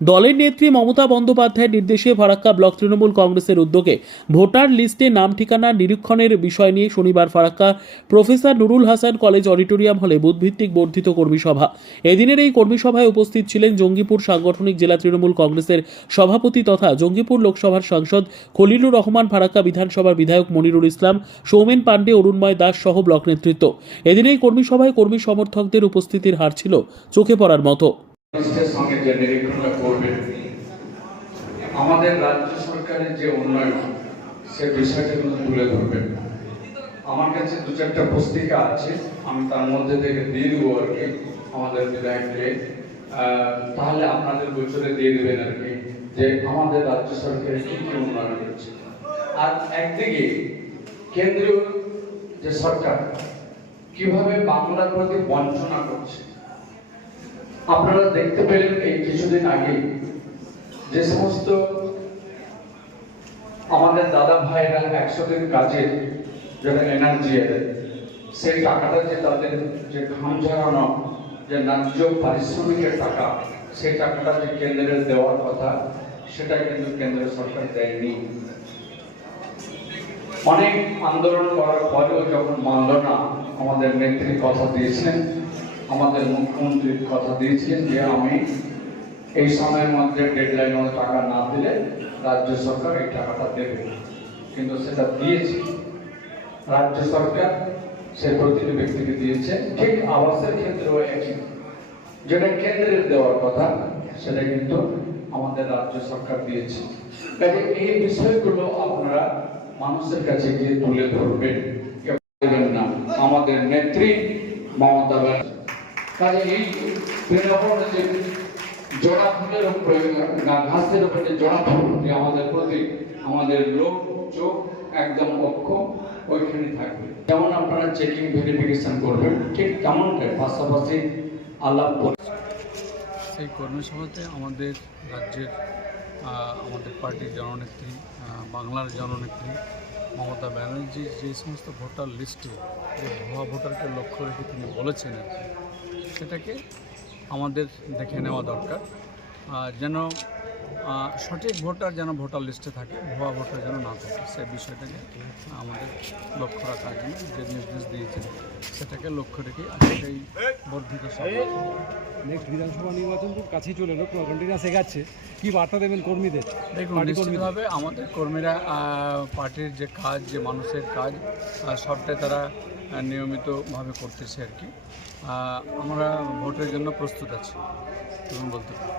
দলের নেত্রী মমতা বন্দ্যোপাধ্যায়ের নির্দেশে ফারাক্কা ব্লক তৃণমূল কংগ্রেসের উদ্যোগে ভোটার লিস্টে নাম ঠিকানা নিরীক্ষণের বিষয় নিয়ে শনিবার Farakka professor Nurul Hasan college auditorium হলে বুথভিত্তিক বর্ধিত কর্মী সভা। এদিনের এই কর্মী সভায় উপস্থিত ছিলেন জঙ্গিপুর সাংগঠনিক জেলা তৃণমূল কংগ্রেসের সভাপতি তথা জঙ্গিপুর লোকসভার সাংসদ খলিলুর রহমান, ফারাক্কা বিধানসভার বিধায়ক মনিরুল ইসলাম, সৌমেন পাণ্ডে, অরুণময় দাস সহ ব্লক নেতৃত্ব। এদিন এই কর্মী সভায় কর্মী সমর্থকদের উপস্থিতির হার ছিল চোখে পড়ার মতো। সঙ্গে যে নিরীক্ষণটা করবেন, আমাদের রাজ্য সরকারের যে উন্নয়ন সে বিষয়টা কিন্তু তুলে ধরবেন। আমার কাছে দু চারটা পুস্তিকা আছে, আমি তার মধ্যে থেকে দিয়ে দেবো আর কি আমাদের বিধায়ককে, তাহলে আপনাদের গোচরে দিয়ে দেবেন আর কি যে আমাদের রাজ্য সরকারের কি কি উন্নয়ন হচ্ছে। আর একদিকে কেন্দ্রীয় যে সরকার কিভাবে বাংলার প্রতি বঞ্চনা করছে। আপনারা দেখতে পেলেন এই কিছুদিন আগে যে সমস্ত আমাদের দাদা ভাইরা 100 দিন কাজের যেটা এনার্জি সেই টাকাটা যে তাদের যে ঘাম ঝরানো যে ন্যায্য পারিশ্রমিকের টাকা, সেই টাকাটা যে কেন্দ্রের দেওয়ার কথা সেটা কিন্তু কেন্দ্র সরকার দেয়নি। অনেক আন্দোলন করার পরেও যখন মানল না, আমাদের নেত্রী কথা দিয়েছেন, আমাদের মুখ্যমন্ত্রী কথা দিয়েছিলেন যে আমি এই সময়ের মধ্যে ডেডলাইন মধ্যে টাকা না দিলে রাজ্য সরকার এই টাকাটা দেবে, কিন্তু সেটা দিয়েছে রাজ্য সরকার, সে প্রতিটি ব্যক্তিকে দিয়েছে। ঠিক আবাসের ক্ষেত্রেও একই, যেটা কেন্দ্রের দেওয়ার কথা সেটা কিন্তু আমাদের রাজ্য সরকার দিয়েছে। কাজে এই বিষয়গুলো আপনারা মানুষের কাছে গিয়ে তুলে ধরবেন না। আমাদের নেত্রী মমতা ব্যানার্জি কাজে এই তৃণমূল যে জোড়া ফুলের উপরে ঘাসের উপরে যে জোড়া ফুল যে আমাদের প্রতি আমাদের লোক চোখ একদম অক্ষ ওইখানে থাকবে। যেমন আপনারা চেকিং ভেরিফিকেশন করবেন, ঠিক তেমনটাই পাশাপাশি আলাপ সেই কর্মী সভাতে আমাদের রাজ্যের আমাদের পার্টির জননেত্রী, বাংলার জননেত্রী মমতা ব্যানার্জির যে সমস্ত ভোটার লিস্টে যে ভুয়া ভোটারকে লক্ষ্য রেখে তিনি বলেছেন আর কি, সেটাকে আমাদের দেখে নেওয়া দরকার, যেন সঠিক ভোটার যেন ভোটার লিস্টে থাকে, ভুয়া ভোটার যেন না থাকে, সেই বিষয়টাকে আমাদের লক্ষ্য রাখার জন্য যে নির্দেশ দিয়েছেন সেটাকে লক্ষ্য রেখে আজকে এই বর্ধিত সভা। নেক্সট বিধানসভা নির্বাচন খুব কাছেই চলে এলো, কন্টিনিউয়াস এগাচ্ছে, কী বার্তা দেবেন কর্মীদের? দেখুন, নিশ্চিতভাবে আমাদের কর্মীরা পার্টির যে কাজ, যে মানুষের কাজ সবটাই তারা নিয়মিতভাবে করতেছে আর কি। আমরা ভোটের জন্য প্রস্তুত আছি বলতে পারি।